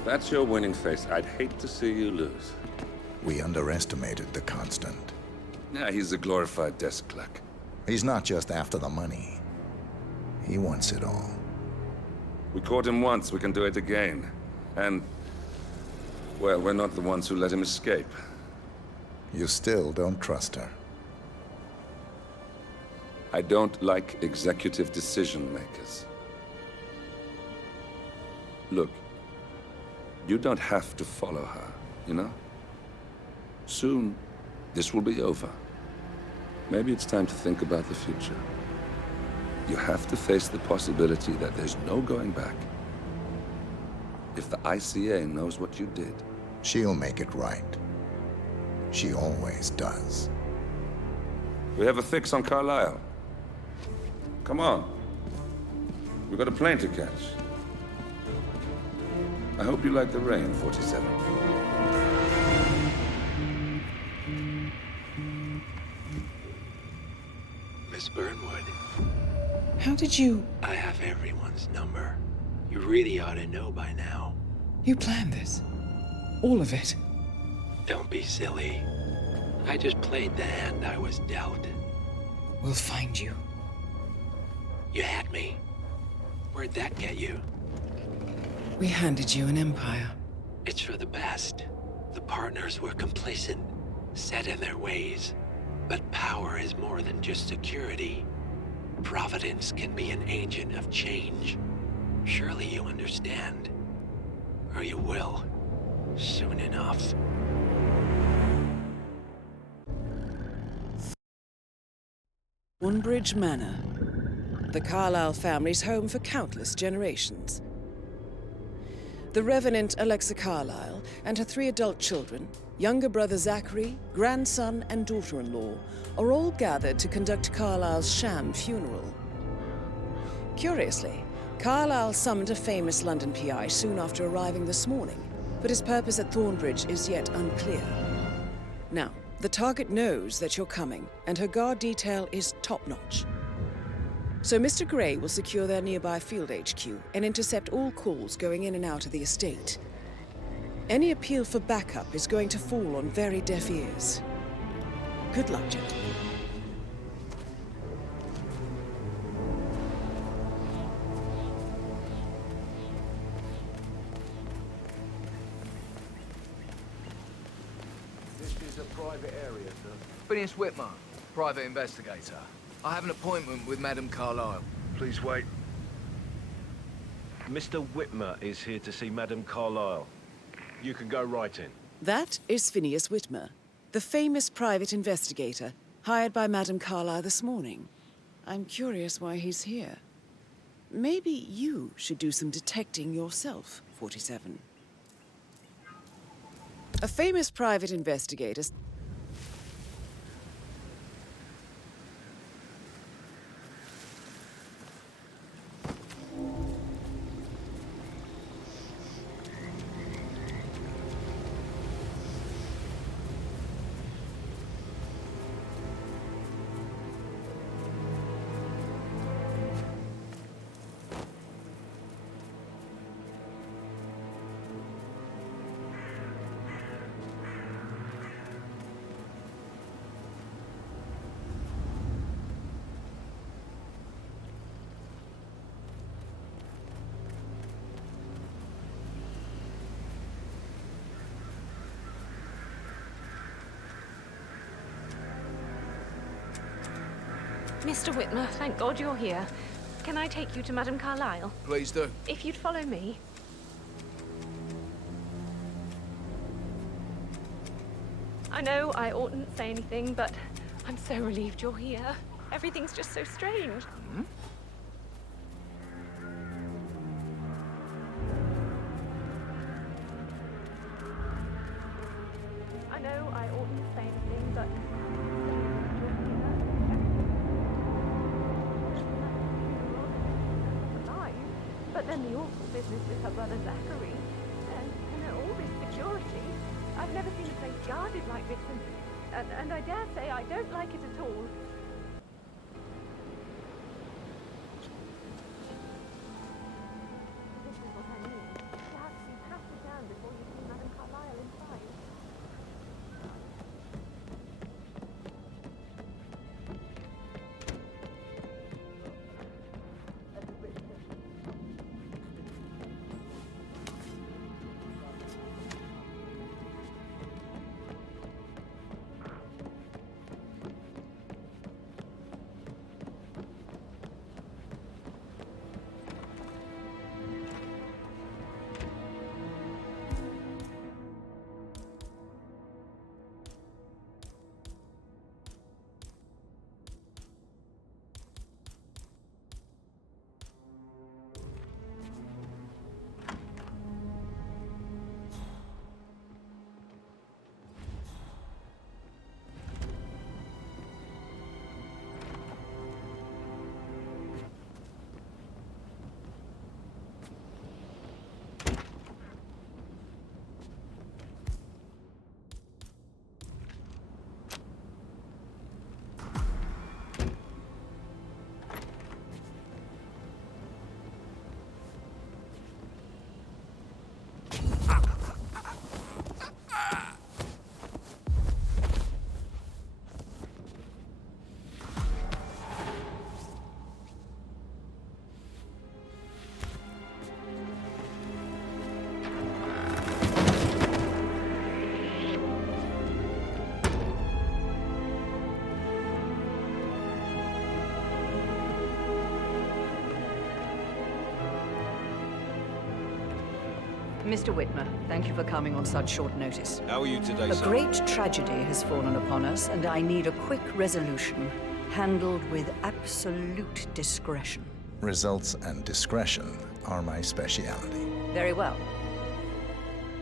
If that's your winning face, I'd hate to see you lose. We underestimated the Constant. Yeah, he's a glorified desk clerk. He's not just after the money. He wants it all. We caught him once, we can do it again. And, well, we're not the ones who let him escape. You still don't trust her. I don't like executive decision makers. Look, you don't have to follow her, you know? Soon, this will be over. Maybe it's time to think about the future. You have to face the possibility that there's no going back. If the ICA knows what you did... She'll make it right. She always does. We have a fix on Carlisle. Come on. We've got a plane to catch. I hope you like the rain, 47. Miss Burnwood. How did you... I have everyone's number. You really ought to know by now. You planned this? All of it? Don't be silly. I just played the hand I was dealt. We'll find you. You had me. Where'd that get you? We handed you an empire. It's for the best. The partners were complacent, set in their ways. But power is more than just security. Providence can be an agent of change. Surely you understand. Or you will. Soon enough. Thornbridge Manor. The Carlisle family's home for countless generations. The Revenant Alexa Carlisle and her 3 adult children, younger brother Zachary, grandson and daughter-in-law, are all gathered to conduct Carlisle's sham funeral. Curiously, Carlisle summoned a famous London PI soon after arriving this morning, but his purpose at Thornbridge is yet unclear. Now, the target knows that you're coming, and her guard detail is top-notch. So Mr. Gray will secure their nearby field HQ and intercept all calls going in and out of the estate. Any appeal for backup is going to fall on very deaf ears. Good luck, gentlemen. This is a private area, sir. Phineas Whitmer, private investigator. I have an appointment with Madame Carlisle. Please wait. Mr. Whitmer is here to see Madame Carlisle. You can go right in. That is Phineas Whitmer, the famous private investigator hired by Madame Carlisle this morning. I'm curious why he's here. Maybe you should do some detecting yourself, 47. A famous private investigator... Mr. Whitmer, thank God you're here. Can I take you to Madame Carlisle? Please do. If you'd follow me. I know I oughtn't say anything, but I'm so relieved you're here. Everything's just so strange. Hmm? I know I oughtn't say anything, but but then the awful business with her brother Zachary, and all this security. I've never seen a place guarded like this, and I dare say I don't like it at all. This is what I mean. You have to be patted down Mr. Whitmer, thank you for coming on such short notice. How are you today, A sir? great tragedy has fallen upon us, and I need a quick resolution, handled with absolute discretion. Results and discretion are my speciality. Very well.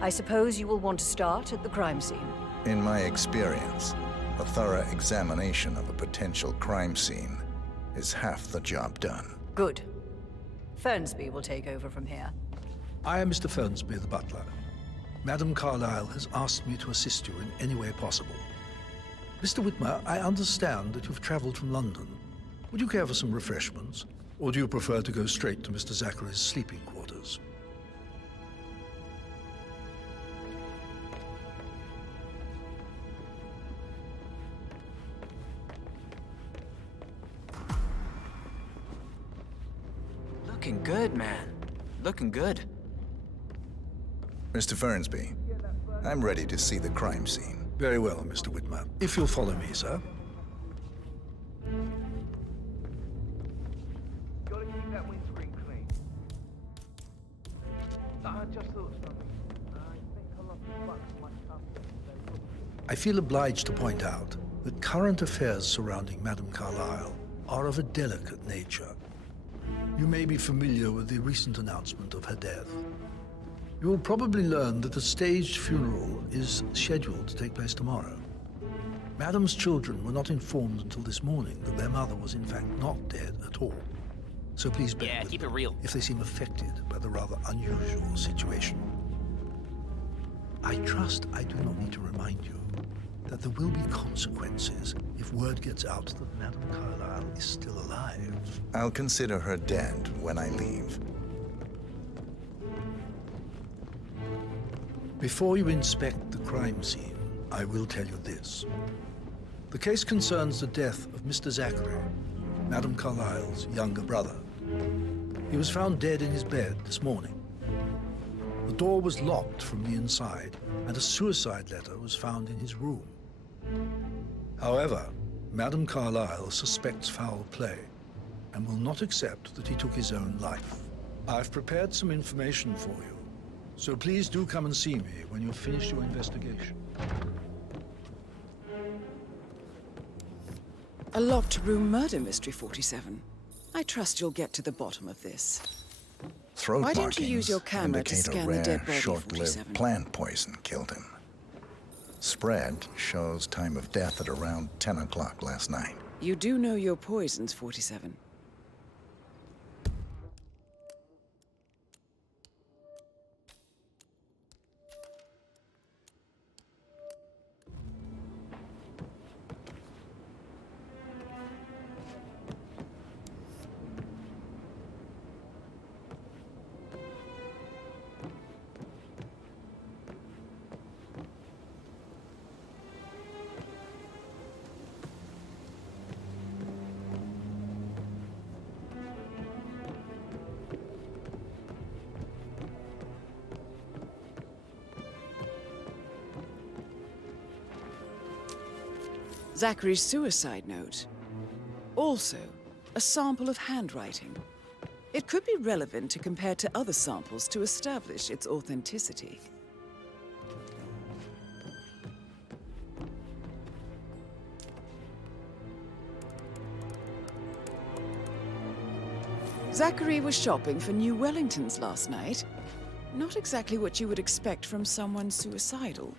I suppose you will want to start at the crime scene. In my experience, a thorough examination of a potential crime scene is half the job done. Good. Fernsby will take over from here. I am Mr. Fernsby, the butler. Madame Carlyle has asked me to assist you in any way possible. Mr. Whitmer, I understand that you've traveled from London. Would you care for some refreshments? Or do you prefer to go straight to Mr. Zachary's sleeping quarters? Looking good, man. Looking good. Mr. Fernsby, I'm ready to see the crime scene. Very well, Mr. Whitmer. If you'll follow me, sir. Gotta keep that windscreen clean. I just thought something. I think I'll have to buck my company. I feel obliged to point out that current affairs surrounding Madame Carlyle are of a delicate nature. You may be familiar with the recent announcement of her death. You will probably learn that a staged funeral is scheduled to take place tomorrow. Madame's children were not informed until this morning that their mother was in fact not dead at all. So please bear with keep them it real. if they seem affected by the rather unusual situation. I trust I do not need to remind you that there will be consequences if word gets out that Madame Carlyle is still alive. I'll consider her dead when I leave. Before you inspect the crime scene, I will tell you this. The case concerns the death of Mr. Zachary, Madame Carlyle's younger brother. He was found dead in his bed this morning. The door was locked from the inside, and a suicide letter was found in his room. However, Madame Carlyle suspects foul play and will not accept that he took his own life. I've prepared some information for you, so please do come and see me when you've finished your investigation. A locked room murder mystery, 47. I trust you'll get to the bottom of this. Throat Why don't you markings use your camera to indicate scan a the rare, dead body, short-lived 47? plant poison killed him. Spread shows time of death at around 10 o'clock last night. You do know your poisons, 47. Zachary's suicide note. Also, a sample of handwriting. It could be relevant to compare to other samples to establish its authenticity. Zachary was shopping for New Wellingtons last night. Not exactly what you would expect from someone suicidal.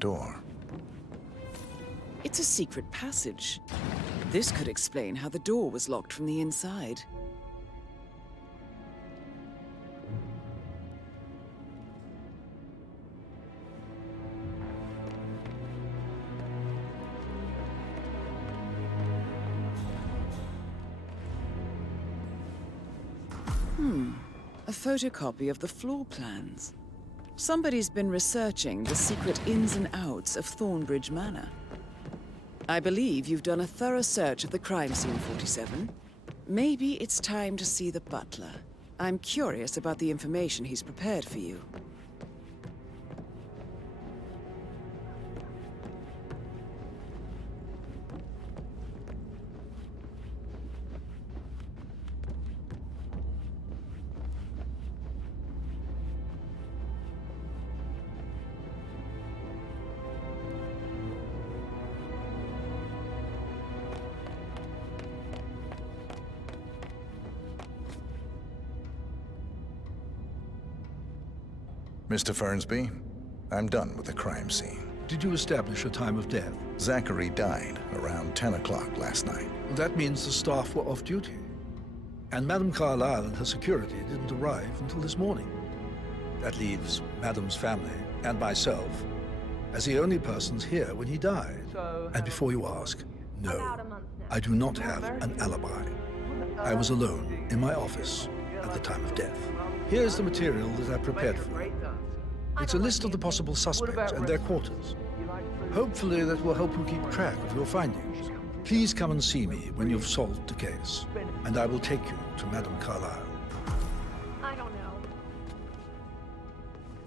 door. It's a secret passage. This could explain how the door was locked from the inside. A photocopy of the floor plans. Somebody's been researching the secret ins and outs of Thornbridge Manor. I believe you've done a thorough search of the crime scene, 47. Maybe it's time to see the butler. I'm curious about the information he's prepared for you. Mr. Fernsby, I'm done with the crime scene. Did you establish a time of death? Zachary died around 10 o'clock last night. Well, that means the staff were off duty. And Madame Carlyle and her security didn't arrive until this morning. That leaves Madame's family and myself as the only persons here when he died. And before you ask, no, I do not have an alibi. I was alone in my office at the time of death. Here's the material that I prepared for you. It's a list of the possible suspects and their quarters. Hopefully that will help you keep track of your findings. Please come and see me when you've solved the case, and I will take you to Madame Carlyle. I don't know.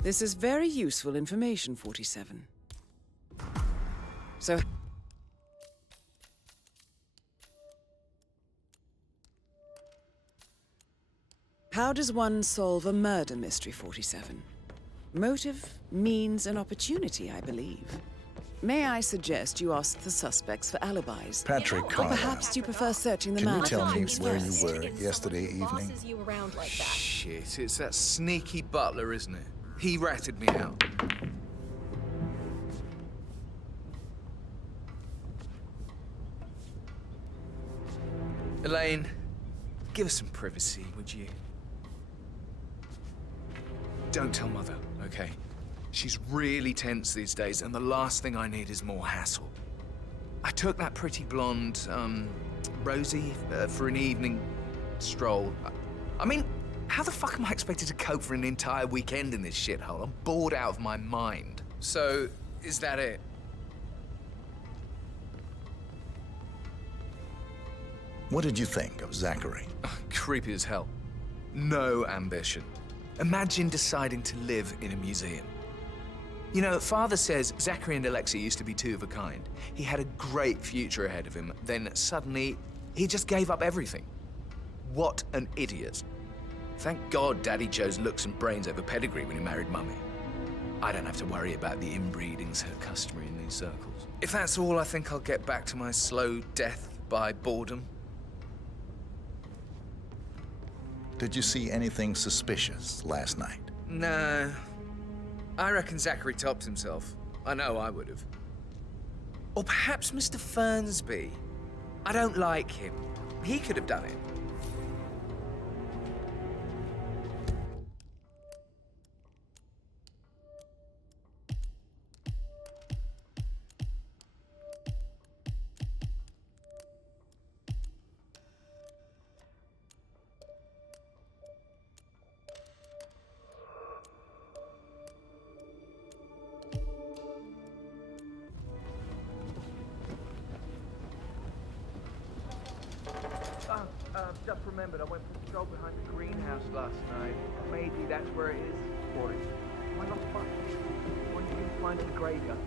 This is very useful information, 47. So... how does one solve a murder mystery, 47? Motive, means, and opportunity, I believe. May I suggest you ask the suspects for alibis? Patrick Or Carlyle, perhaps you prefer searching the can you manor tell for me clues where you first? were yesterday evening? Shit, it's that sneaky butler, isn't it? He ratted me out. Elaine, give us some privacy, would you? Don't tell Mother, okay? She's really tense these days, and the last thing I need is more hassle. I took that pretty blonde, Rosie, for an evening stroll. I mean, how the fuck am I expected to cope for an entire weekend in this shithole? I'm bored out of my mind. So, is that it? What did you think of Zachary? Creepy as hell. No ambition. Imagine deciding to live in a museum. You know, Father says Zachary and Alexei used to be two of a kind. He had a great future ahead of him. Then suddenly, he just gave up everything. What an idiot. Thank God Daddy chose looks and brains over pedigree when he married Mummy. I don't have to worry about the inbreeding so customary in these circles. If that's all, I think I'll get back to my slow death by boredom. Did you see anything suspicious last night? No. I reckon Zachary topped himself. I know I would have. Or perhaps Mr. Fernsby. I don't like him. He could have done it. Just remembered, I went for a stroll behind the greenhouse last night. Maybe that's where it is. Or it's my lost box. One you can find in the graveyard.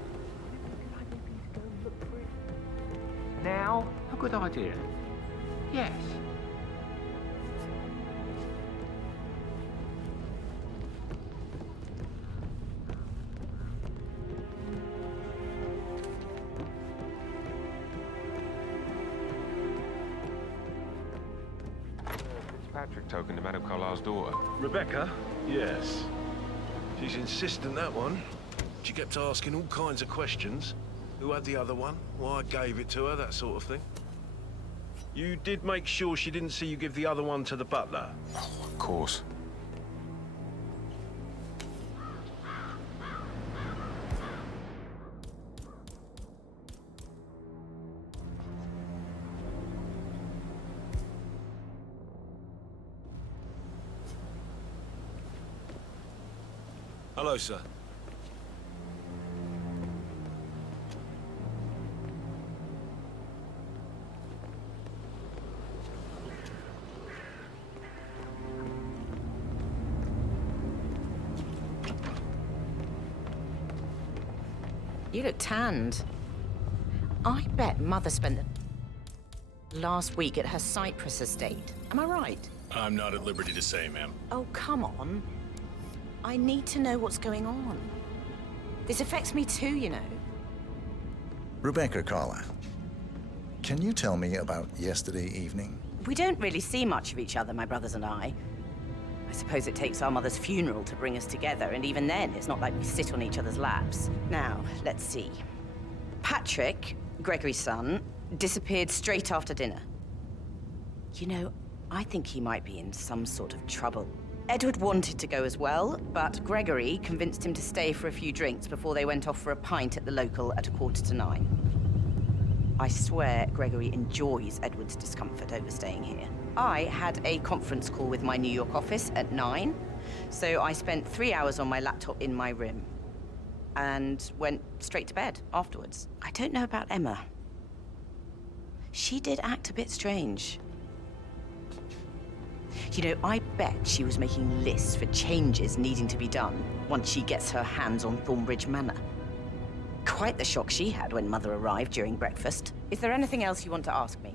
Did I maybe go look for it? Now? A good idea. Yes. Patrick token to Madame Carlyle's daughter. Rebecca? Yes. She's insistent, that one. She kept asking all kinds of questions. Who had the other one? Why I gave it to her, that sort of thing. You did make sure she didn't see you give the other one to the butler? Oh, of course. Hello, sir. You look tanned. I bet Mother spent the last week at her Cyprus estate. Am I right? I'm not at liberty to say, ma'am. Oh, come on. I need to know what's going on. This affects me too, you know. Rebecca Carlyle, can you tell me about yesterday evening? We don't really see much of each other, my brothers and I. I suppose it takes our mother's funeral to bring us together, and even then, it's not like we sit on each other's laps. Now, let's see. Patrick, Gregory's son, disappeared straight after dinner. You know, I think he might be in some sort of trouble. Edward wanted to go as well, but Gregory convinced him to stay for a few drinks before they went off for a pint at the local at 9:15. I swear Gregory enjoys Edward's discomfort over staying here. I had a conference call with my New York office at 9, so I spent 3 hours on my laptop in my room and went straight to bed afterwards. I don't know about Emma. She did act a bit strange. You know, I bet she was making lists for changes needing to be done once she gets her hands on Thornbridge Manor. Quite the shock she had when Mother arrived during breakfast. Is there anything else you want to ask me?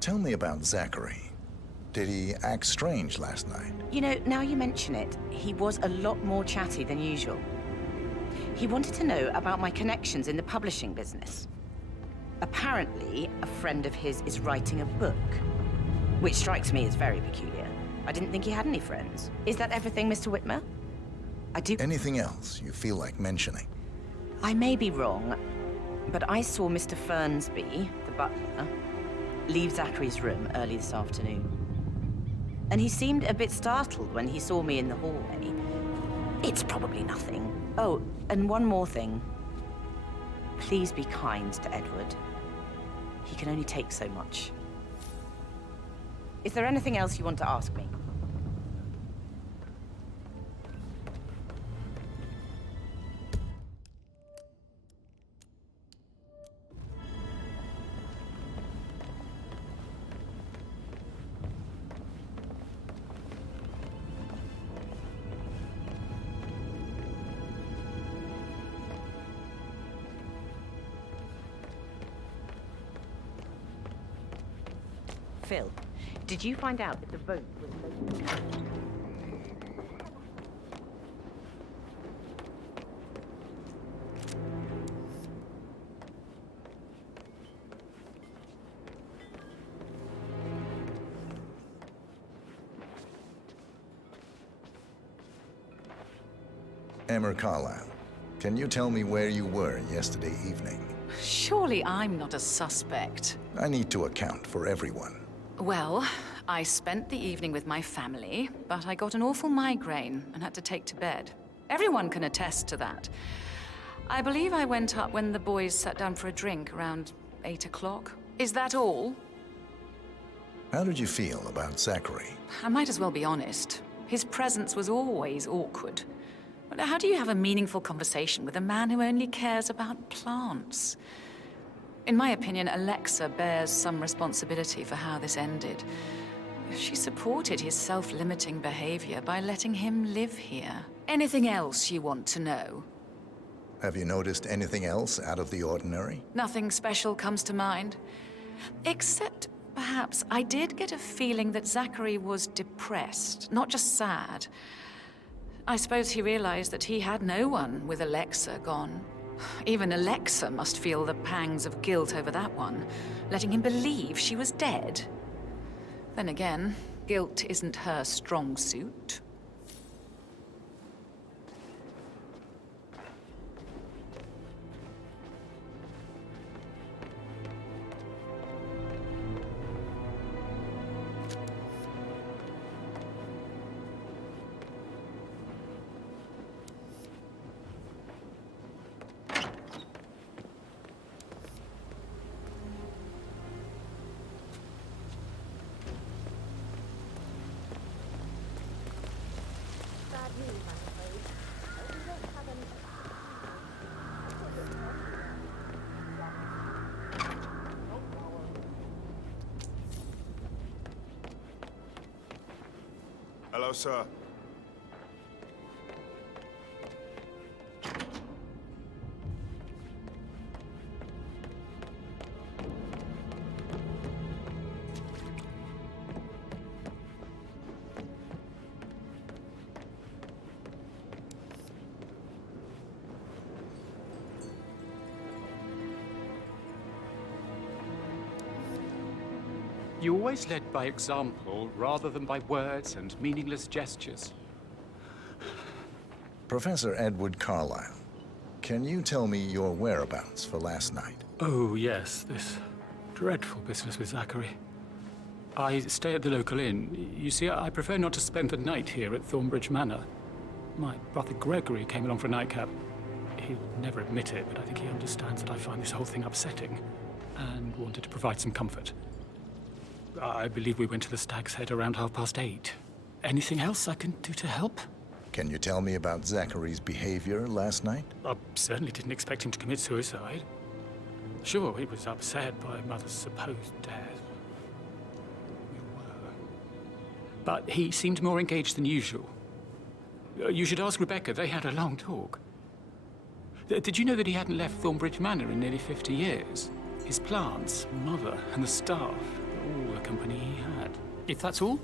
Tell me about Zachary. Did he act strange last night? You know, now you mention it, he was a lot more chatty than usual. He wanted to know about my connections in the publishing business. Apparently, a friend of his is writing a book, which strikes me as very peculiar. I didn't think he had any friends. Is that everything, Mr. Whitmer? I do... Anything else you feel like mentioning? I may be wrong, but I saw Mr. Fernsby, the butler, leave Zachary's room early this afternoon. And he seemed a bit startled when he saw me in the hallway. It's probably nothing. Oh, and one more thing. Please be kind to Edward. He can only take so much. Is there anything else you want to ask me? Phil, did you find out if the boat was located? Emma Carlyle, can you tell me where you were yesterday evening? Surely I'm not a suspect. I need to account for everyone. Well, I spent the evening with my family, but I got an awful migraine and had to take to bed. Everyone can attest to that. I believe I went up when the boys sat down for a drink around 8 o'clock. Is that all? How did you feel about Zachary? I might as well be honest. His presence was always awkward. But how do you have a meaningful conversation with a man who only cares about plants? In my opinion, Alexa bears some responsibility for how this ended. She supported his self-limiting behavior by letting him live here. Anything else you want to know? Have you noticed anything else out of the ordinary? Nothing special comes to mind. Except, perhaps, I did get a feeling that Zachary was depressed, not just sad. I suppose he realized that he had no one with Alexa gone. Even Alexa must feel the pangs of guilt over that one, letting him believe she was dead. Then again, guilt isn't her strong suit. Hello, sir. You always led by example rather than by words and meaningless gestures. Professor Edward Carlyle, can you tell me your whereabouts for last night? Oh, yes, this dreadful business with Zachary. I stay at the local inn. You see, I prefer not to spend the night here at Thornbridge Manor. My brother Gregory came along for a nightcap. He'll never admit it, but I think he understands that I find this whole thing upsetting and wanted to provide some comfort. I believe we went to the Stag's Head around 8:30. Anything else I can do to help? Can you tell me about Zachary's behavior last night? I certainly didn't expect him to commit suicide. Sure, he was upset by Mother's supposed death. We were. But he seemed more engaged than usual. You should ask Rebecca. They had a long talk. Did you know that he hadn't left Thornbridge Manor in nearly 50 years? His plants, Mother, and the staff, all the company he had. If that's all,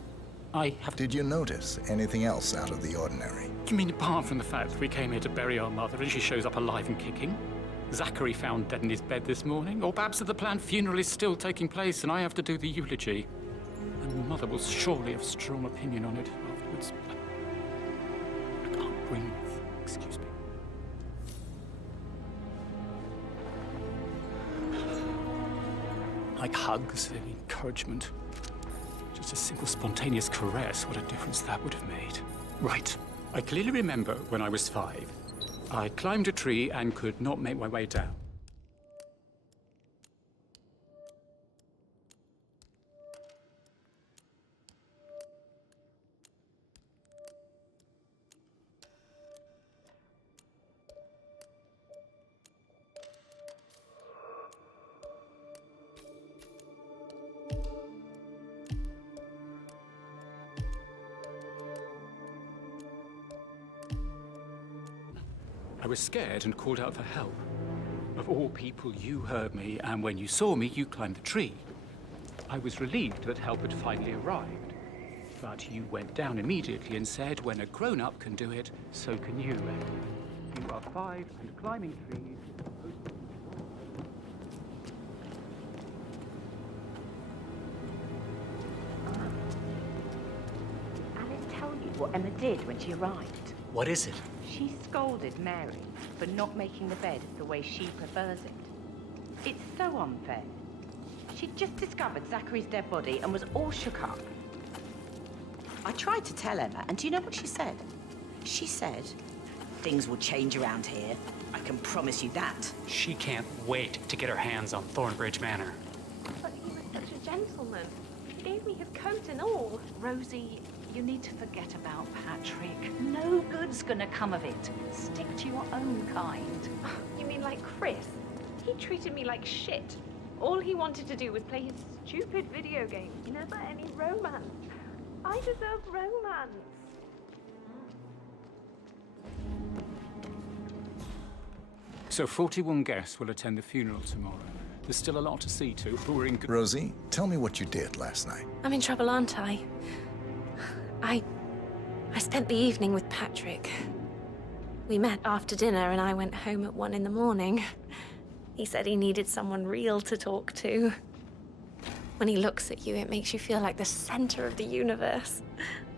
I have... Did you notice anything else out of the ordinary? You mean apart from the fact that we came here to bury our mother and she shows up alive and kicking? Zachary found dead in his bed this morning? Or perhaps that the planned funeral is still taking place and I have to do the eulogy? And Mother will surely have a strong opinion on it afterwards. I can't breathe. Excuse me. Like hugs and encouragement. Just a simple spontaneous caress, what a difference that would have made. Right. I clearly remember when I was 5. I climbed a tree and could not make my way down. I was scared and called out for help. Of all people, you heard me, and when you saw me, you climbed the tree. I was relieved that help had finally arrived. But you went down immediately and said, when a grown-up can do it, so can you, Ed. You are 5 and climbing trees is supposed to... Alice tell you what Emma did when she arrived? What is it? She scolded Mary for not making the bed the way she prefers it. It's so unfair. She'd just discovered Zachary's dead body and was all shook up. I tried to tell Emma, and do you know what she said? She said, things will change around here. I can promise you that. She can't wait to get her hands on Thornbridge Manor. But he was such a gentleman. He gave me his coat and all. Rosie, you need to forget about Patrick. No good's gonna come of it. Stick to your own kind. You mean like Chris? He treated me like shit. All he wanted to do was play his stupid video game. Never any romance. I deserve romance. So 41 guests will attend the funeral tomorrow. There's still a lot to see to, but we're in good... Rosie, tell me what you did last night. I'm in trouble, aren't I? I spent the evening with Patrick. We met after dinner and I went home at 1 in the morning. He said he needed someone real to talk to. When he looks at you, it makes you feel like the center of the universe.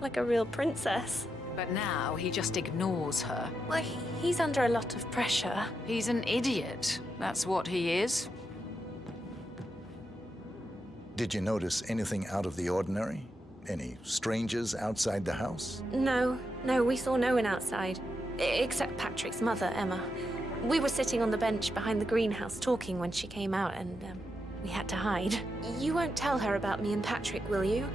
Like a real princess. But now he just ignores her. Well, he's under a lot of pressure. He's an idiot. That's what he is. Did you notice anything out of the ordinary? Any strangers outside the house? No, we saw no one outside. Except Patrick's mother, Emma. We were sitting on the bench behind the greenhouse talking when she came out and we had to hide. You won't tell her about me and Patrick, will you?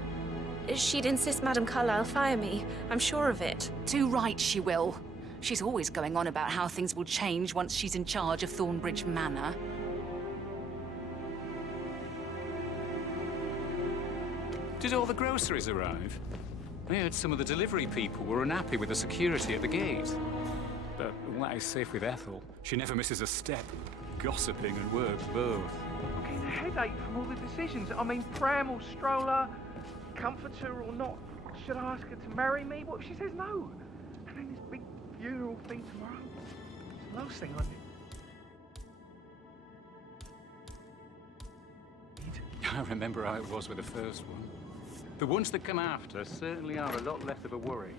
She'd insist Madame Carlyle fire me. I'm sure of it. Too right she will. She's always going on about how things will change once she's in charge of Thornbridge Manor. Did all the groceries arrive? I heard some of the delivery people were unhappy with the security at the gate. But all that is safe with Ethel. She never misses a step. Gossiping and work both. I'm getting a headache from all the decisions. I mean, pram or stroller, comforter or not. Should I ask her to marry me? What if she says no? And then this big funeral thing tomorrow. It's the last thing I need. I remember how it was with the first one. The ones that come after certainly are a lot less of a worry.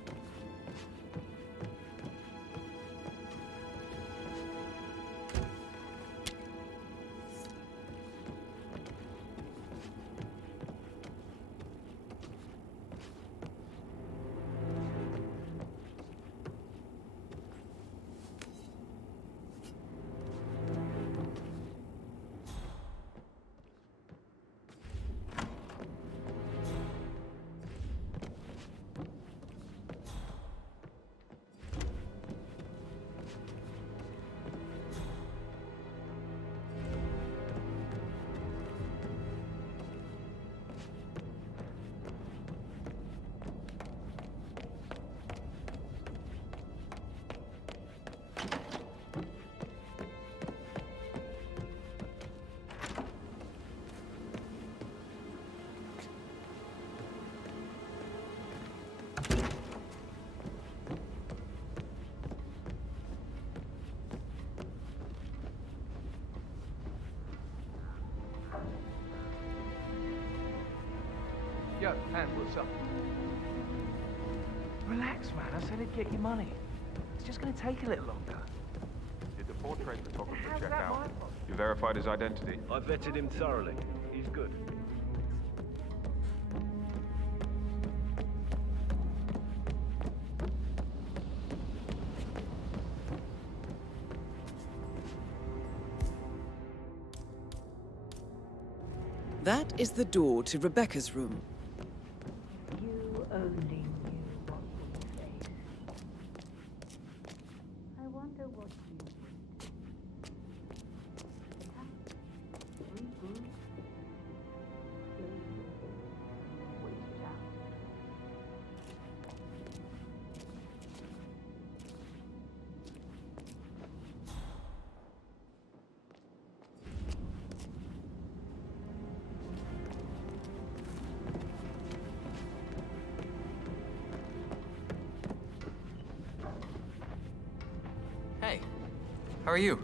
Yo, Pan, what's up? Relax, man. I said I'd get you money. It's just gonna take a little longer. Did the portrait photographer How's check that out? my fault? You verified his identity? I vetted him thoroughly. He's good. That is the door to Rebecca's room. You only knew what we faced. I wonder what you would do. Reboot. Wait it out. Hey, how are you?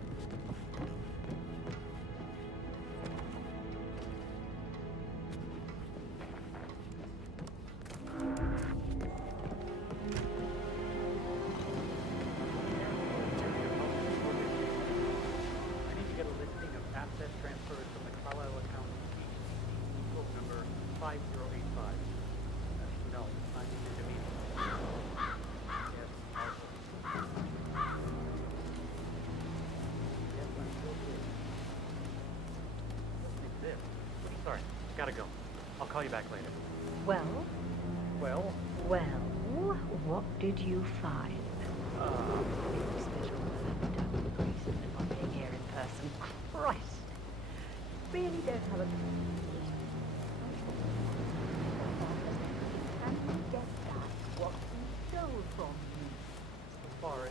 I need to get a listing of asset transfers from the Carlisle account. Quote number 5085. No, I need you to meet. Yes, also. Yes, I'm still here. What's this? Sorry, gotta go. I'll call you back later. Well, Well, what did you find? It's better than Grayson and not being here in person. Christ! Really don't have a... Can you get back what we stole from you? sorry.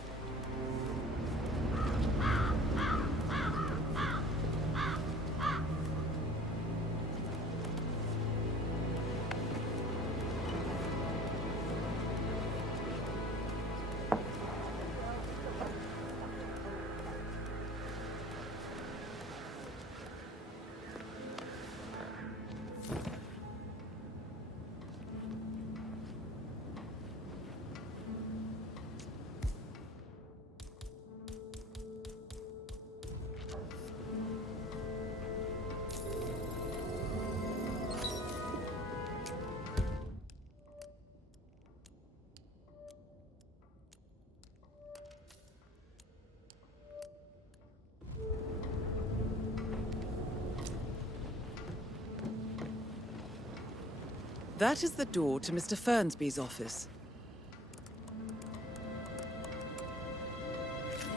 That is the door to Mr. Fernsby's office.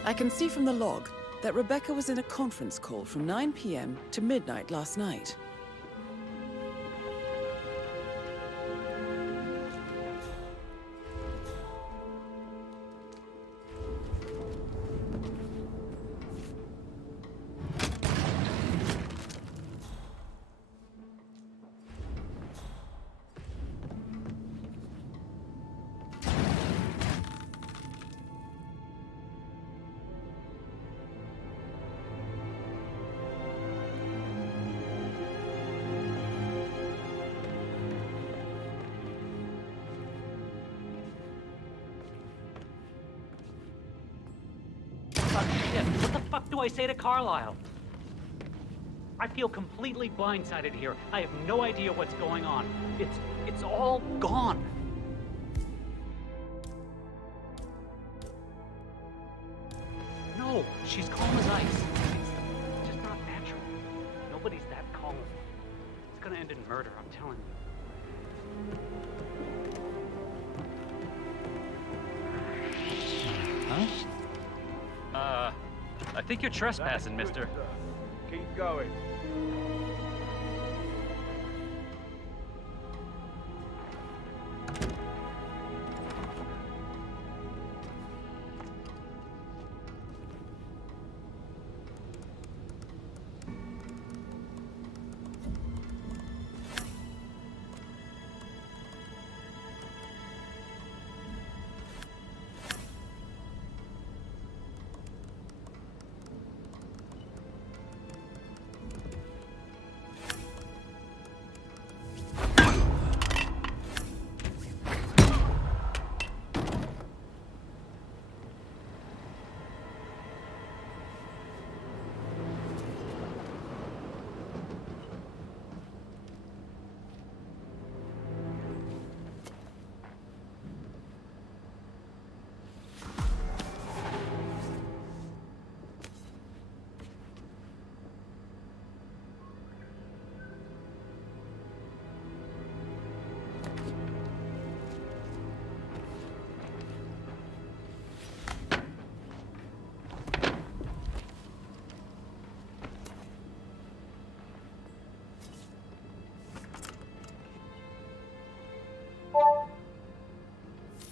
I can see from the log that Rebecca was in a conference call from 9 p.m. to midnight last night. do I say to Carlisle? I feel completely blindsided here. I have no idea what's going on. It's all gone. No, she's calm as ice. It's just not natural. Nobody's that calm. It's gonna end in murder, I'm telling you. Huh? I think you're trespassing, mister. Keep going.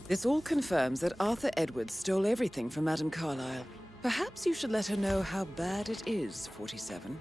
This all confirms that Arthur Edwards stole everything from Madame Carlyle. Perhaps you should let her know how bad it is, 47.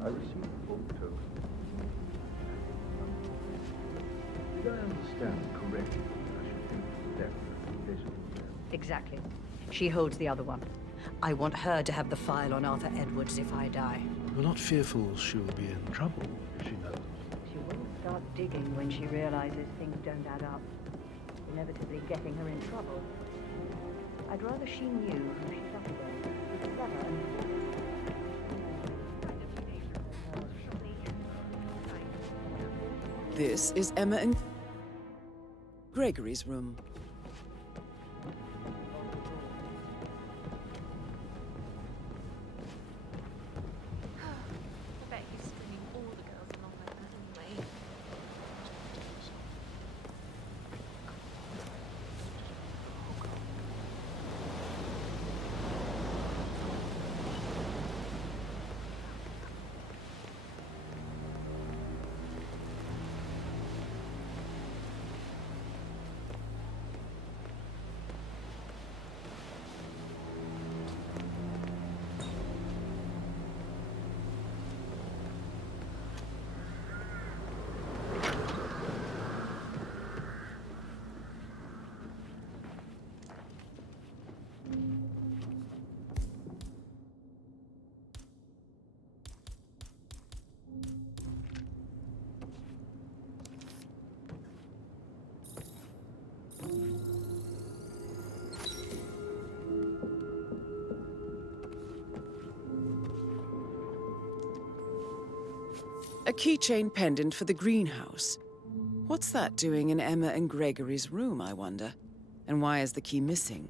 I received a book too. Did I understand correctly that I should think the death of Elizabeth? Exactly. She holds the other one. I want her to have the file on Arthur Edwards if I die. You're not fearful she'll be in trouble if she knows? She will start digging when she realizes things don't add up, inevitably getting her in trouble. I'd rather she knew who she's up against. She's clever and... This is Emma and Gregory's room. I bet he's stringing all the girls along like that anyway. A keychain pendant for the greenhouse. What's that doing in Emma and Gregory's room, I wonder? And why is the key missing?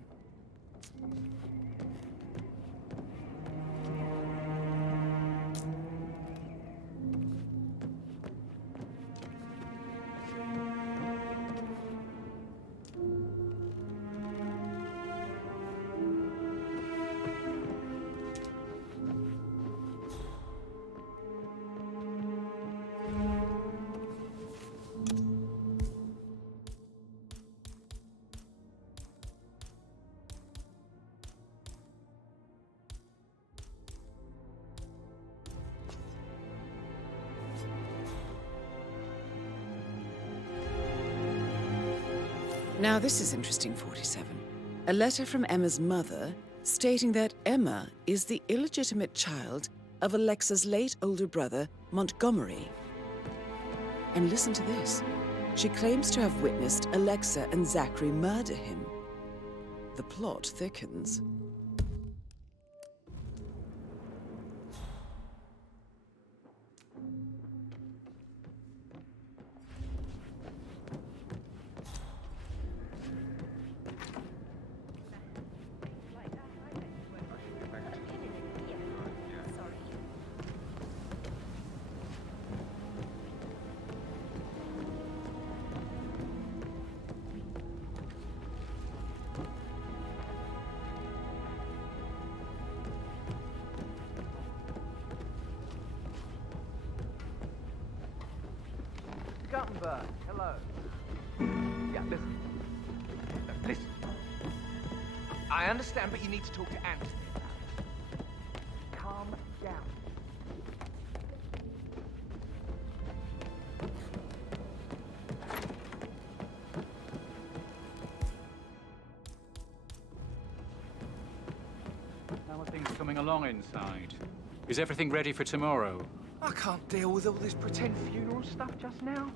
Now this is interesting, 47. A letter from Emma's mother stating that Emma is the illegitimate child of Alexa's late older brother, Montgomery. And listen to this. She claims to have witnessed Alexa and Zachary murder him. The plot thickens. Guttenberg, hello. Yeah, listen. No, listen. I understand, but you need to talk to Anthony about it. Calm down. How are things coming along inside? Is everything ready for tomorrow? I can't deal with all this pretend funeral stuff just now.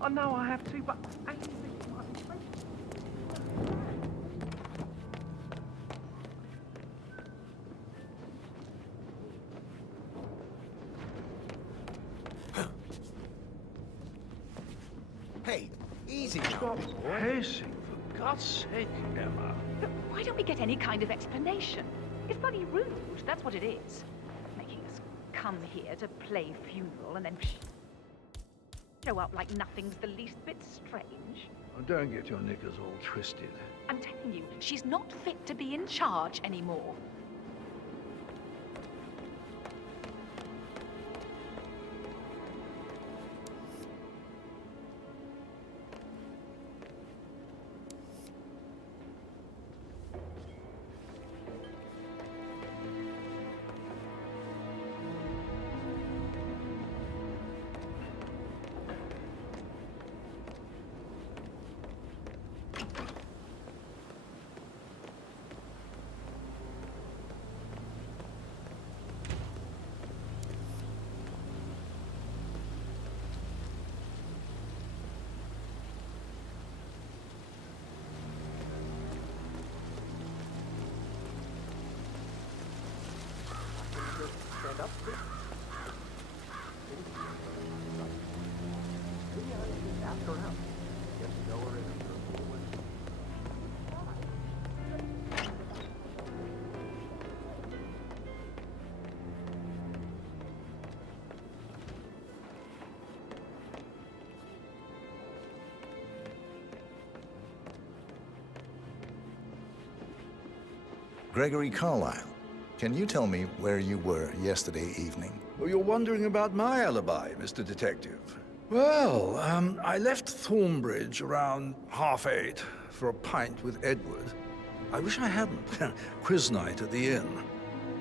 I know I have to, but I ain't thinking my mistake. Hey, easy. Stop pacing, for God's sake, Emma. But why don't we get any kind of explanation? It's bloody rude, that's what it is. Making us come here to play funeral and then show up like nothing's the least bit strange. Oh, don't get your knickers all twisted. I'm telling you, she's not fit to be in charge anymore. Stand up, please. Maybe I should ask around. Guess you know her in a cool way. Gregory Carlyle, can you tell me where you were yesterday evening? Oh, you're wondering about my alibi, Mr. Detective. Well, I left Thornbridge around 8:30 for a pint with Edward. I wish I hadn't. Quiz night at the inn.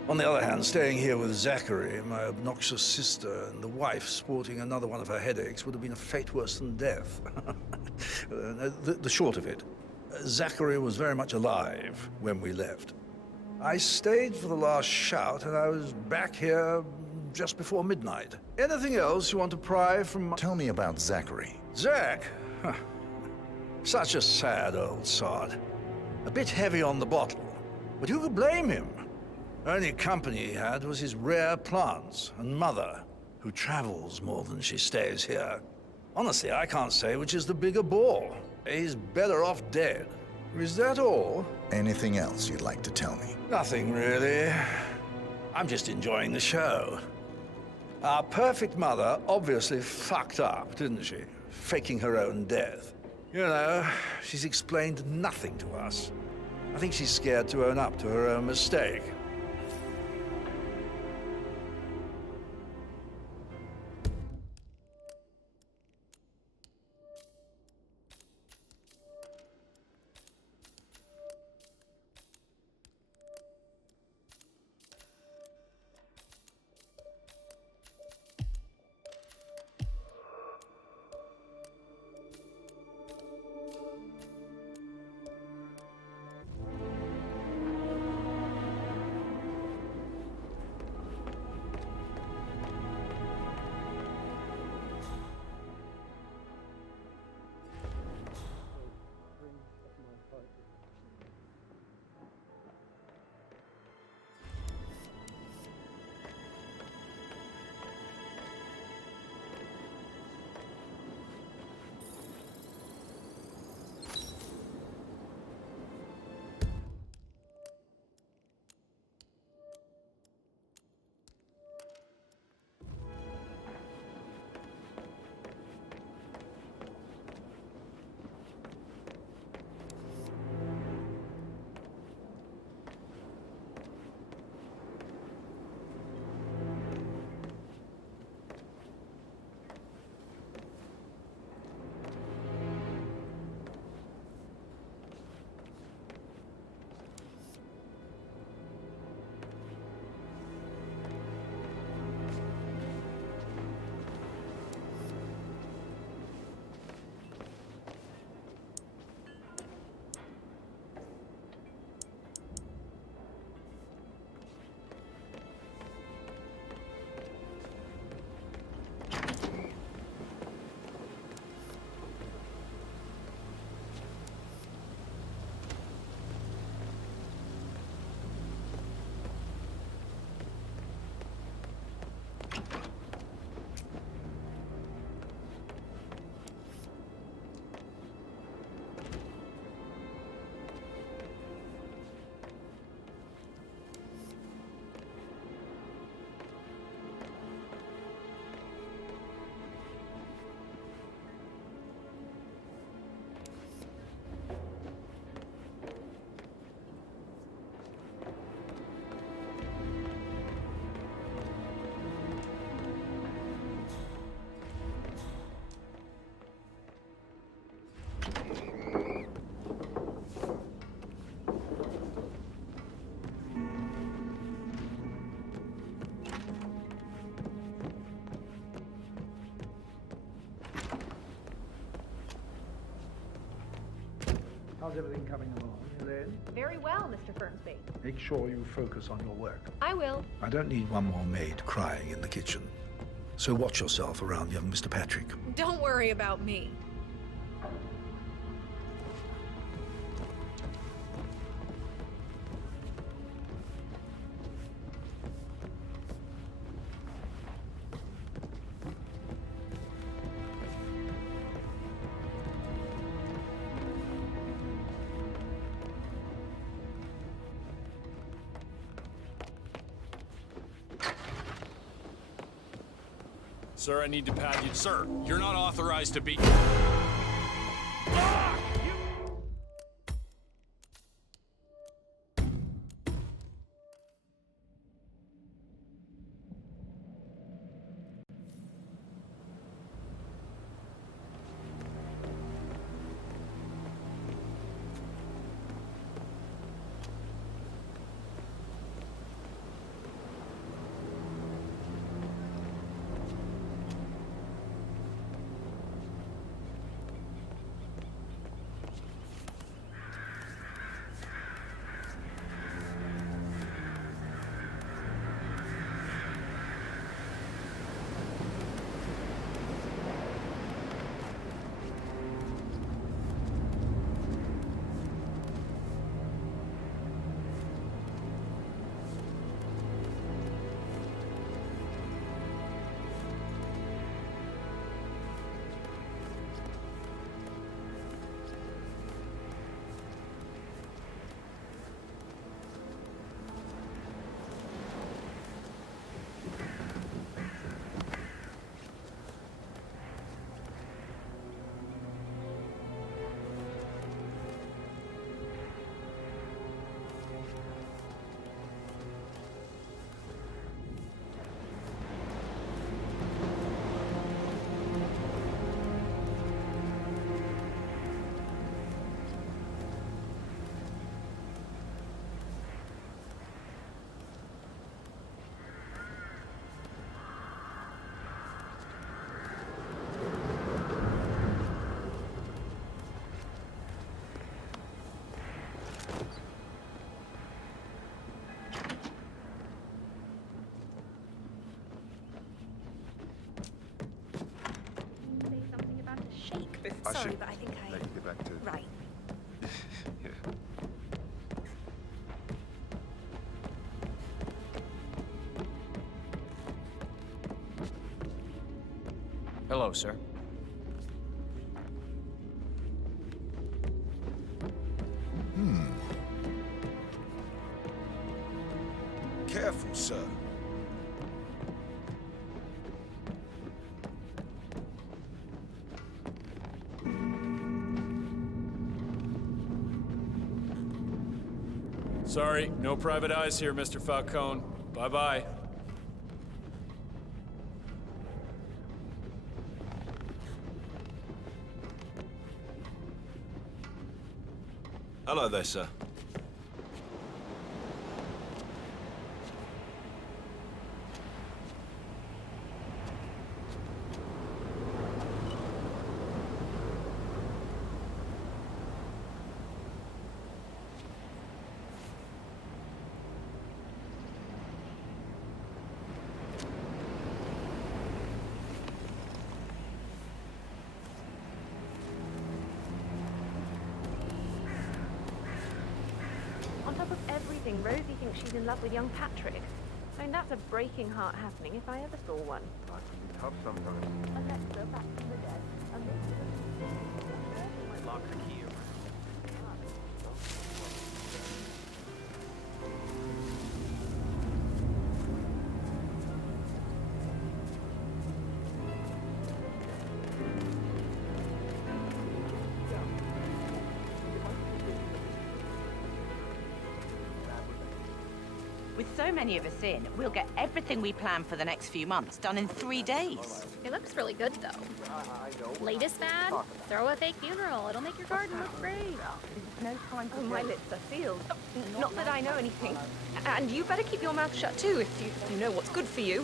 On the other hand, staying here with Zachary, my obnoxious sister, and the wife sporting another one of her headaches would have been a fate worse than death. The short of it, Zachary was very much alive when we left. I stayed for the last shout, and I was back here just before midnight. Anything else you want to pry from... Tell me about Zachary. Zach? Huh. Such a sad old sod. A bit heavy on the bottle, but who could blame him? Only company he had was his rare plants and mother, who travels more than she stays here. Honestly, I can't say which is the bigger bore. He's better off dead. Is that all? Anything else you'd like to tell me? Nothing, really. I'm just enjoying the show. Our perfect mother obviously fucked up, didn't she? Faking her own death. You know, she's explained nothing to us. I think she's scared to own up to her own mistake. How's everything coming along, Elaine? Very well, Mr. Fernsby. Make sure you focus on your work. I will. I don't need one more maid crying in the kitchen. So watch yourself around young Mr. Patrick. Don't worry about me. Sir, I need to pad you. Sir, you're not authorized to be... sorry, but I think I... let you get back to it. Right. Yeah. Hello, sir. Careful, sir. Sorry, no private eyes here, Mr. Falcone. Bye-bye. Hello there, sir. On top of everything, Rosie thinks she's in love with young Patrick. I mean, that's a breaking heart happening if I ever saw one. Life can be tough sometimes. Alexa, back from the dead. Might lock the key around. With so many of us in, we'll get everything we plan for the next few months done in 3 days. It looks really good, though. Latest fad? Throw a fake funeral. It'll make your garden look great. No time to my lips are sealed. Not that I know anything. And you better keep your mouth shut too if you know what's good for you.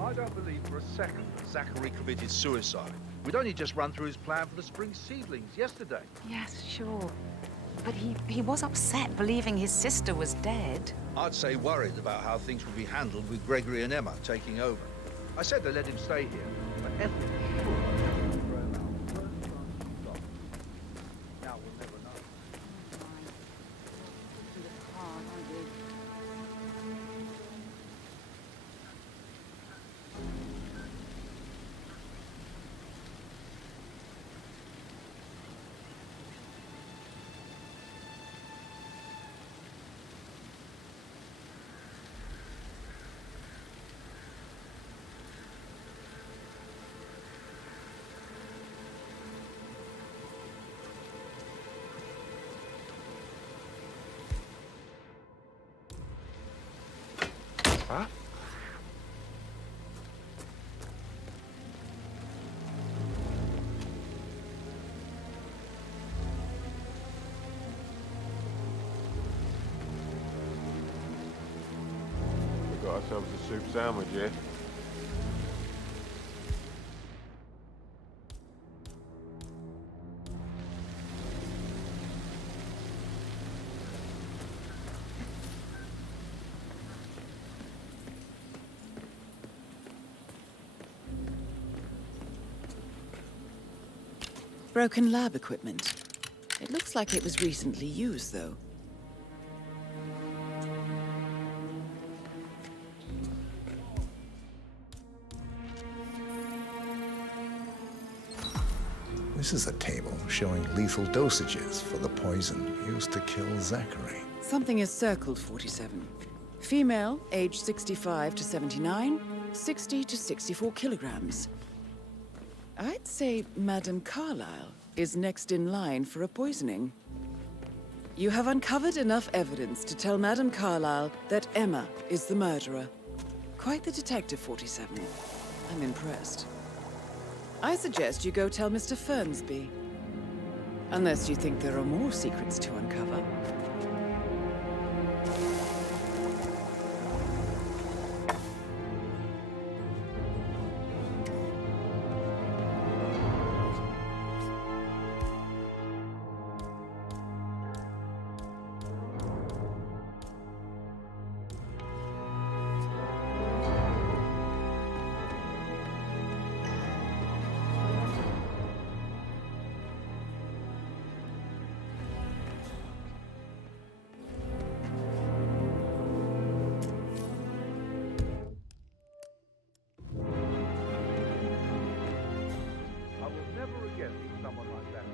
I don't believe for a second that Zachary committed suicide. We'd only just run through his plan for the spring seedlings yesterday. Yes, sure. But he was upset believing his sister was dead. I'd say worried about how things would be handled with Gregory and Emma taking over. I said they let him stay here, but Ethel was sure I would throw him out. First chance he's got. Now we'll never know. Huh? We got ourselves a soup sandwich here. Broken lab equipment. It looks like it was recently used, though. This is a table showing lethal dosages for the poison used to kill Zachary. Something is circled 47. Female, age 65 to 79, 60 to 64 kilograms. I'd say Madame Carlyle is next in line for a poisoning. You have uncovered enough evidence to tell Madame Carlyle that Emma is the murderer. Quite the detective, 47. I'm impressed. I suggest you go tell Mr. Fernsby. Unless you think there are more secrets to uncover. I will never again meet someone like that.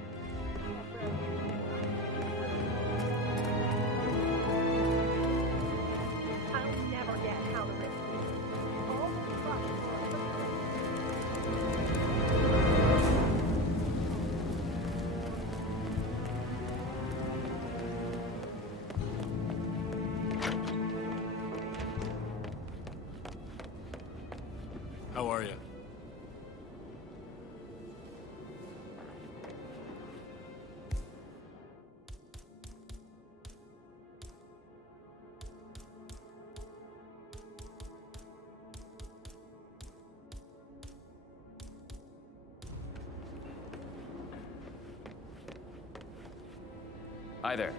I'll never get how to live. All this fuss for a How are you? Hi there.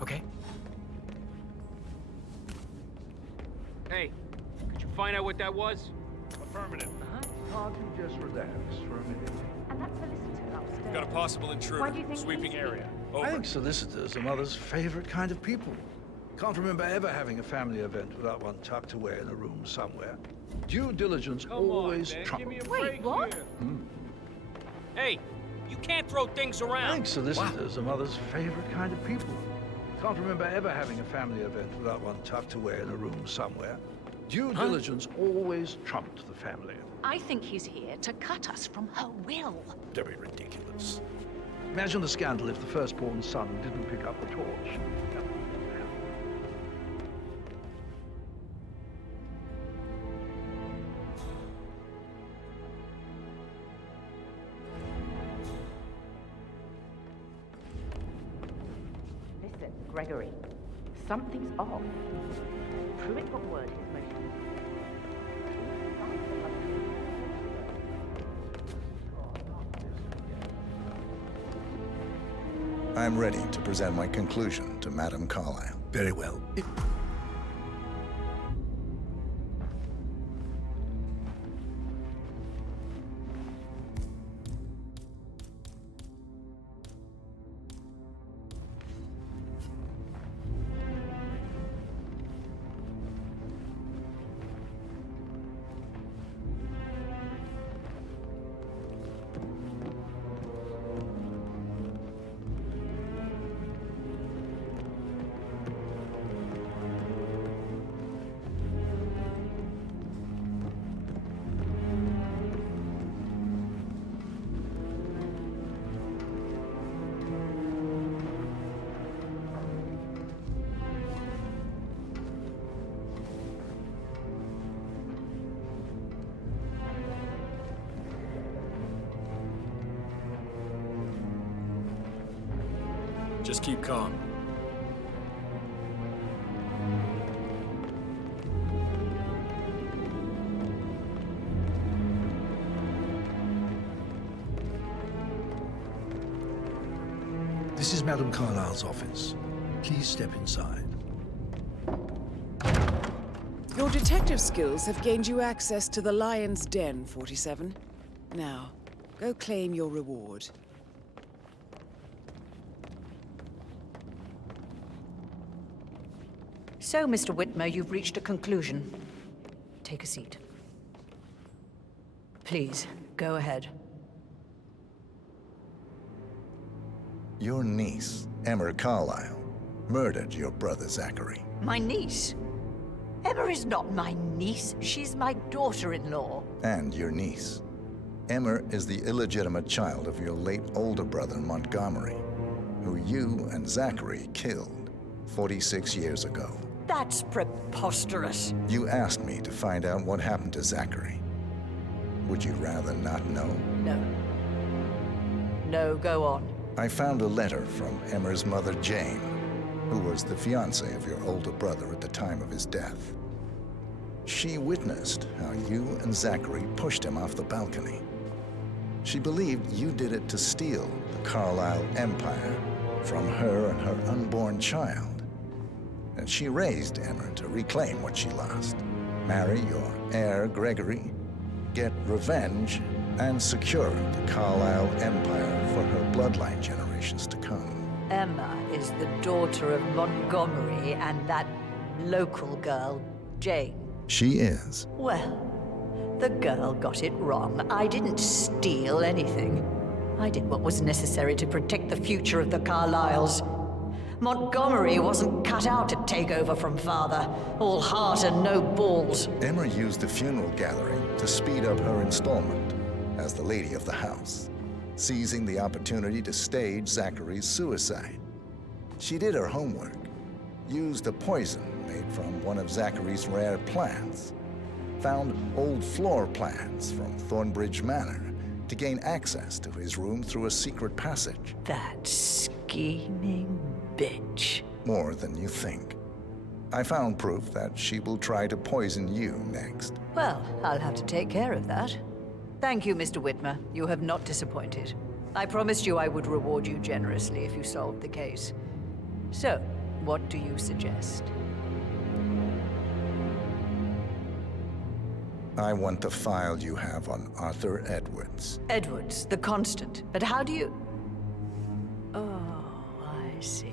Okay. Hey, could you find out what that was? Affirmative. Can't you just relax for a minute? And that solicitor upstairs. Got a possible Why intruder. do you think Sweeping he's area. I Over. think solicitors are Mother's favorite kind of people. Can't remember ever having a family event without one tucked away in a room somewhere. Due diligence always trumps. Wait, what? Hey, you can't throw things I around. think solicitors are Mother's favorite kind of people. Can't remember ever having a family event without one tucked away in a room somewhere. Due diligence always trumped the family. I think he's here to cut us from her will. Very ridiculous. Imagine the scandal if the firstborn son didn't pick up the torch. Listen, Gregory, something's off. Pruitt got word his motion. I'm ready to present my conclusion to Madame Carlyle. Very well. Just keep calm. This is Madame Carlyle's office. Please step inside. Your detective skills have gained you access to the Lion's Den, 47. Now, go claim your reward. So, Mr. Whitmer, you've reached a conclusion. Take a seat. Please, go ahead. Your niece, Emma Carlyle, murdered your brother Zachary. My niece? Emma is not my niece. She's my daughter-in-law. And your niece. Emma is the illegitimate child of your late older brother Montgomery, who you and Zachary killed 46 years ago. That's preposterous. You asked me to find out what happened to Zachary. Would you rather not know? No. No, go on. I found a letter from Emma's mother, Jane, who was the fiancée of your older brother at the time of his death. She witnessed how you and Zachary pushed him off the balcony. She believed you did it to steal the Carlyle empire from her and her unborn child. And she raised Emma to reclaim what she lost. Marry your heir, Gregory, get revenge, and secure the Carlyle empire for her bloodline generations to come. Emma is the daughter of Montgomery and that local girl, Jane. She is. Well, the girl got it wrong. I didn't steal anything. I did what was necessary to protect the future of the Carlyles. Montgomery wasn't cut out to take over from father. All heart and no balls. Emma used the funeral gathering to speed up her installment as the lady of the house, seizing the opportunity to stage Zachary's suicide. She did her homework, used a poison made from one of Zachary's rare plants, found old floor plans from Thornbridge Manor to gain access to his room through a secret passage. That scheming bitch. More than you think. I found proof that she will try to poison you next. Well, I'll have to take care of that. Thank you, Mr. Whitmer. You have not disappointed. I promised you I would reward you generously if you solved the case. So, what do you suggest? I want the file you have on Arthur Edwards. Edwards, the Constant. But how do you... Oh, I see.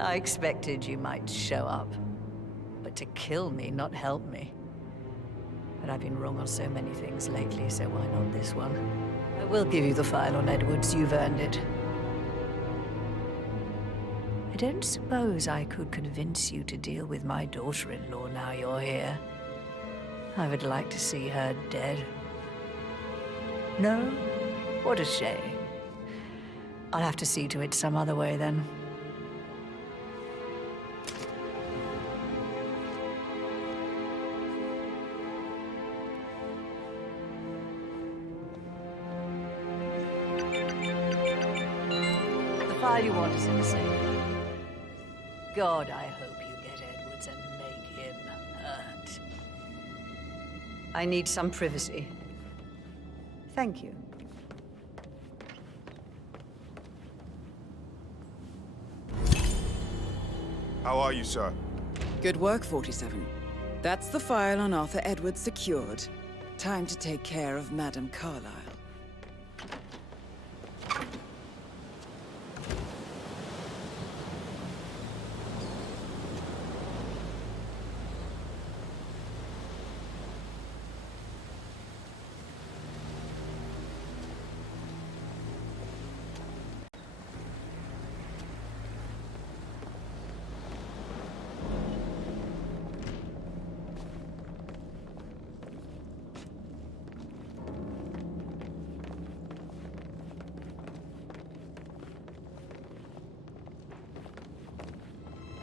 I expected you might show up. But to kill me, not help me. But I've been wrong on so many things lately, so why not this one? I will give you the file on Edwards. You've earned it. I don't suppose I could convince you to deal with my daughter-in-law now you're here. I would like to see her dead. No? What a shame. I'll have to see to it some other way then. The file you want is in the safe. God, I hope you get Edwards and make him hurt. I need some privacy. Thank you. How are you, sir? Good work, 47. That's the file on Arthur Edwards secured. Time to take care of Madame Carlyle.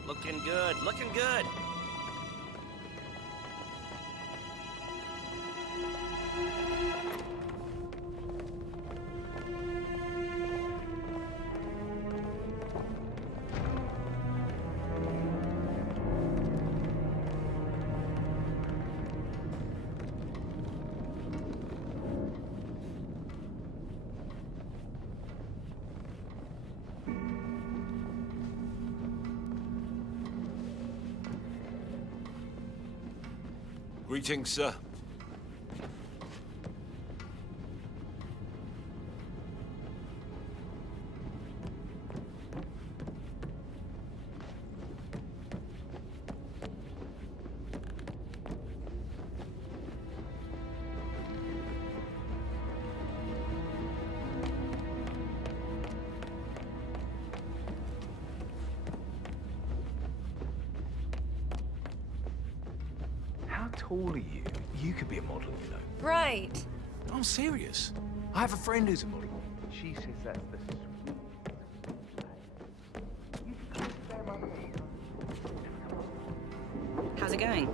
Looking good, looking good. Greetings, sir. tall are you? You could be a model, you know. Right. I'm serious. I have a friend who's a model. She says that's the How's it going?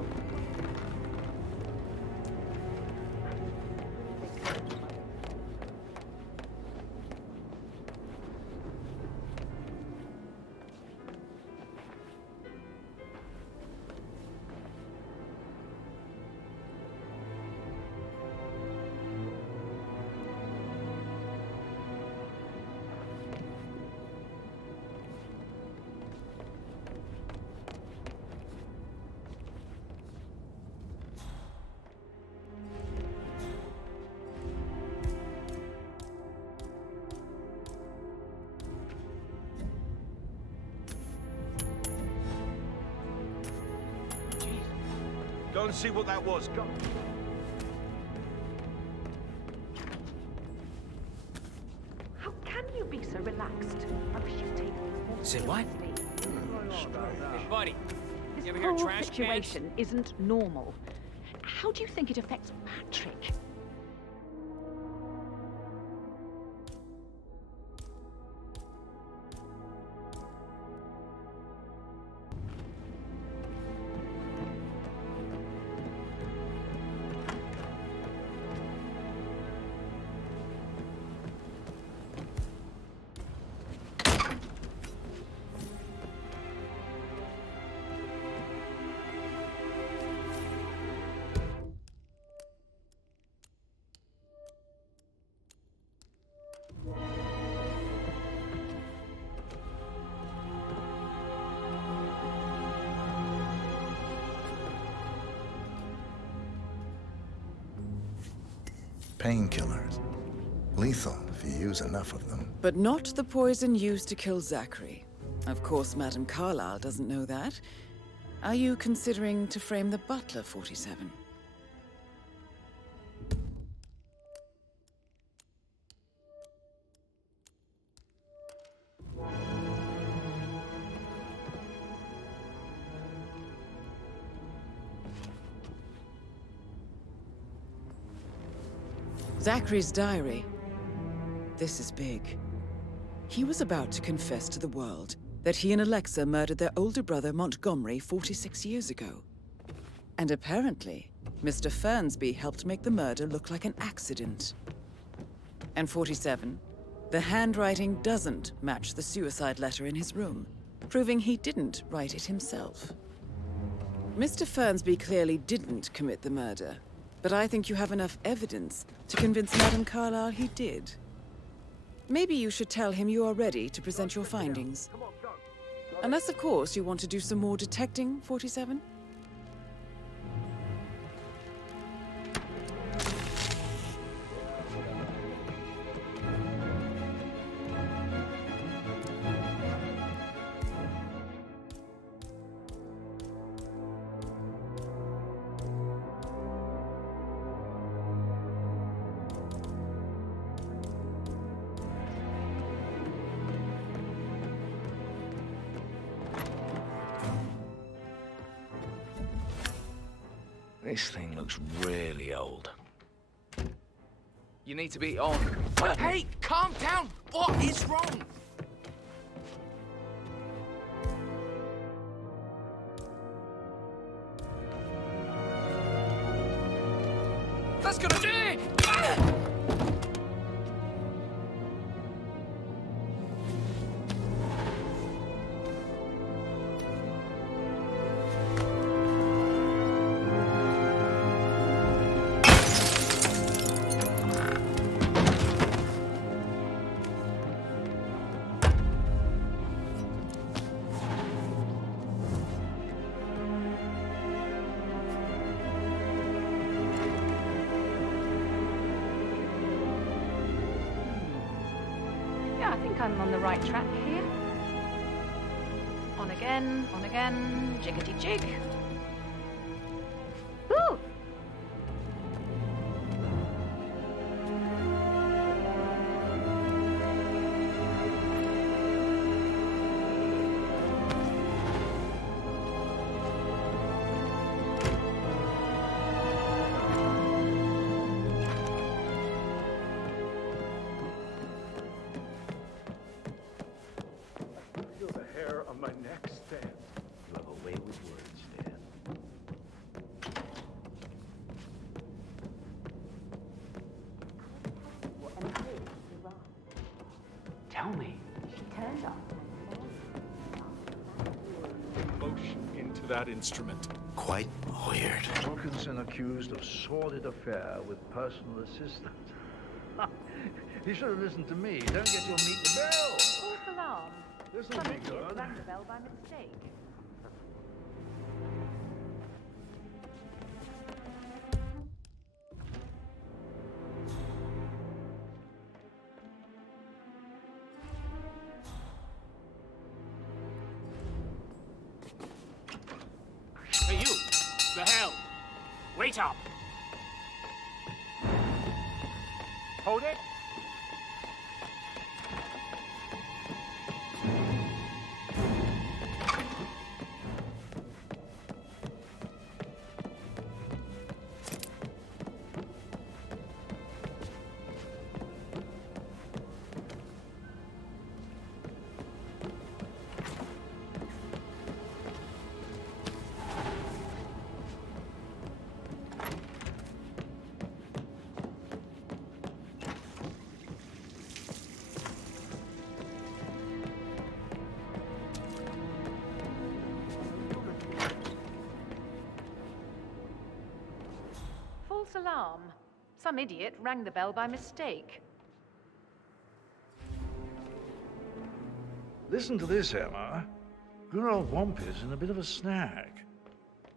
Go and see what that was. Go. How can you be so relaxed? I wish you'd take things more Said what? Hey, buddy. This You ever hear whole trash situation isn't normal. How do you think it affects Patrick? Painkillers. Lethal if you use enough of them. But not the poison used to kill Zachary. Of course, Madame Carlyle doesn't know that. Are you considering to frame the butler, 47? Zachary's diary. This is big. He was about to confess to the world that he and Alexa murdered their older brother Montgomery 46 years ago. And apparently, Mr. Fernsby helped make the murder look like an accident. And 47, the handwriting doesn't match the suicide letter in his room, proving he didn't write it himself. Mr. Fernsby clearly didn't commit the murder, but I think you have enough evidence to convince Madame Carlyle he did. Maybe you should tell him you are ready to present your findings. Unless, of course, you want to do some more detecting, 47? This thing looks really old. You need to be on. Hey, calm down! What is wrong? That's gonna do it! Yeah, I think I'm on the right track here. On again, jiggity jig. Ooh! my next step? You have a way with words, Dan. Tell me. She turned up. Motion into that instrument. Quite weird. Wilkinson accused of sordid affair with personal assistant. He should have listened to me. Don't get your meat the bell. False alarm. This'll Some be idiot good. rang the bell by mistake. Hey, you! The hell! Wait up! Hold it! False alarm. Some idiot rang the bell by mistake. Listen to this, Emma. Good old Wampy's in a bit of a snag.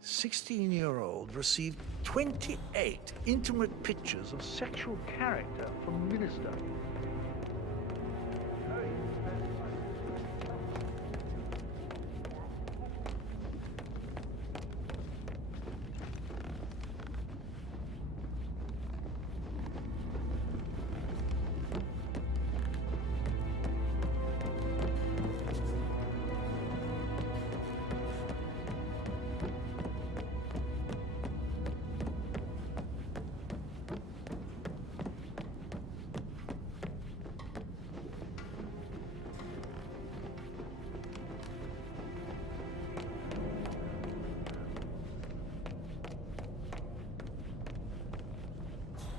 16-year-old received 28 intimate pictures of sexual character from Minister.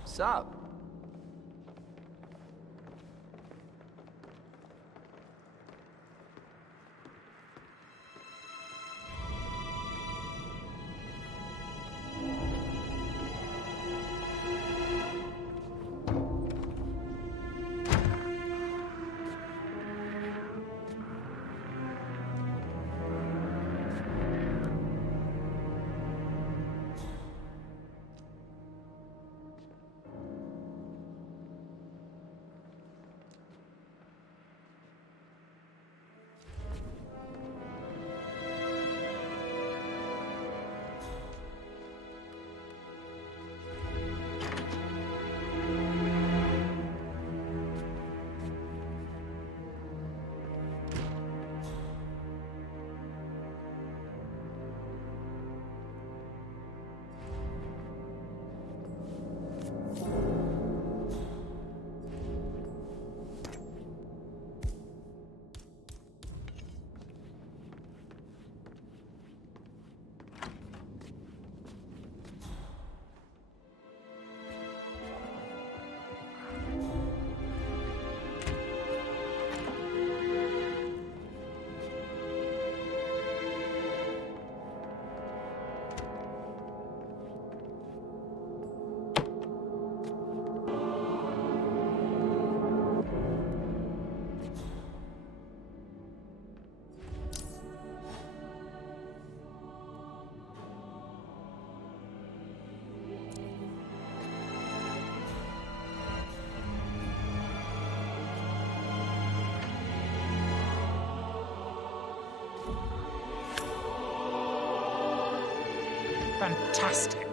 Sup? Fantastic.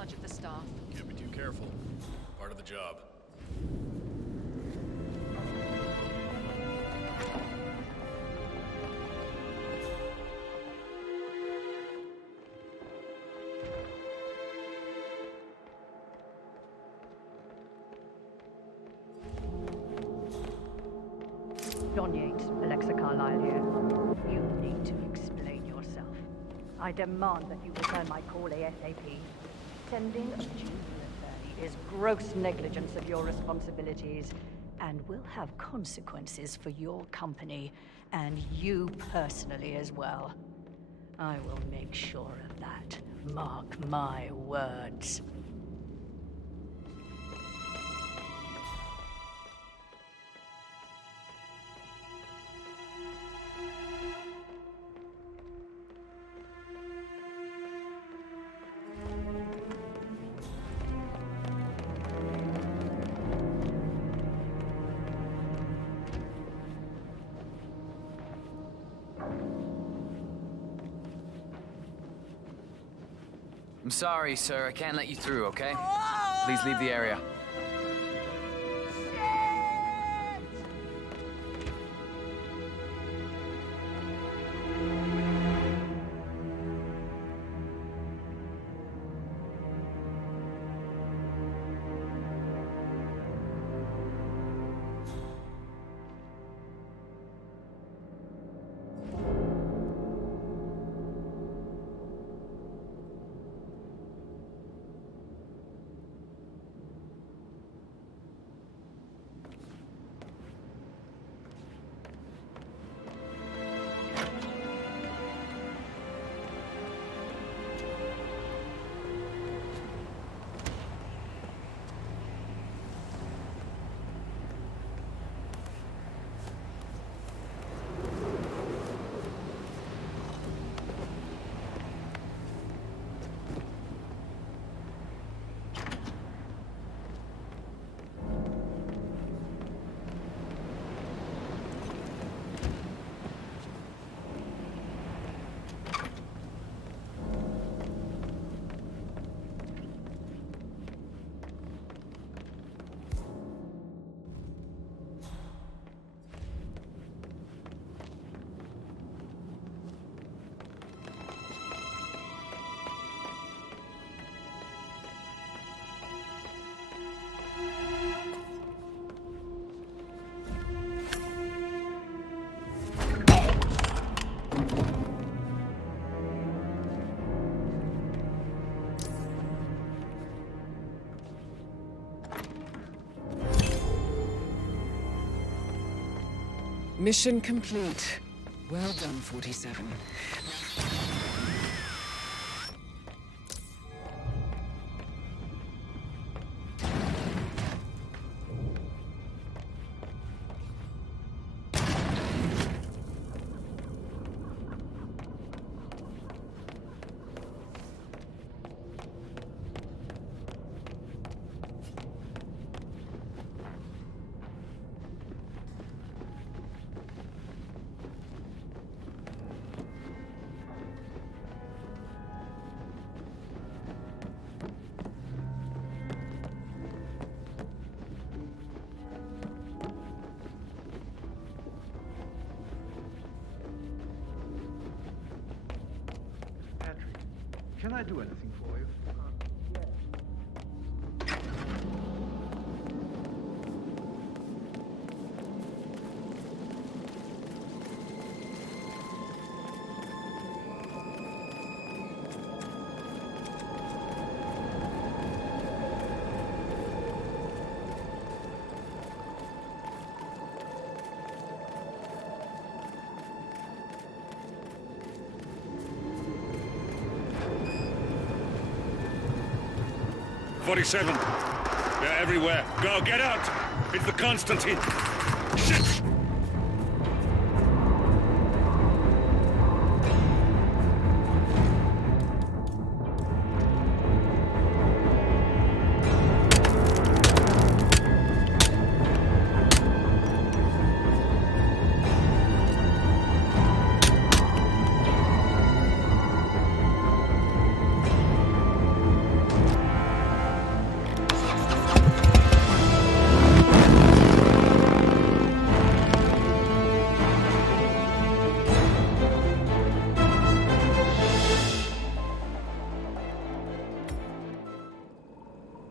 charge of the staff. Can't be too careful. Part of the job. John Yates, Alexa Carlyle here. You need to explain yourself. I demand that you return my call ASAP. Sending a junior attorney is gross negligence of your responsibilities and will have consequences for your company and you personally as well. I will make sure of that. Mark my words. I'm sorry, sir. I can't let you through, okay? Please leave the area. Mission complete. Well done, 47. Can I do anything for you? They're everywhere. Go, get out! It's the Constantine! Shit!